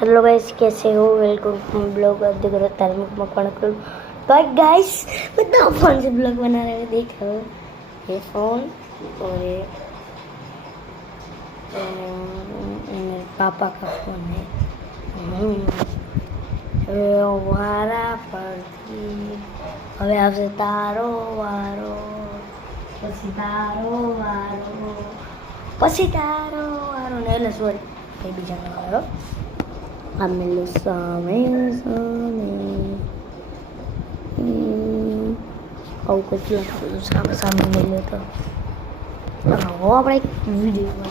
Hello guys, कैसे हो? Welcome to blog देख रहे हो धार्मिक मकवाना क्लब। तो गाइस मतलब फोन से ब्लॉग बना रहे हैं। देख रहे हो ये फोन और ये मेरे पापा का फोन है। वारा परती હવે આવશે તારો વારો, પછી તારો વારો, પછી તારો વારો ને એટલે સોરી કઈ બીજાનો વારો. Amelo સામે સામે આવું કંઈક લખેલું સામે સામે મેળ્યો તો. હવે આપણે એક વિડીયો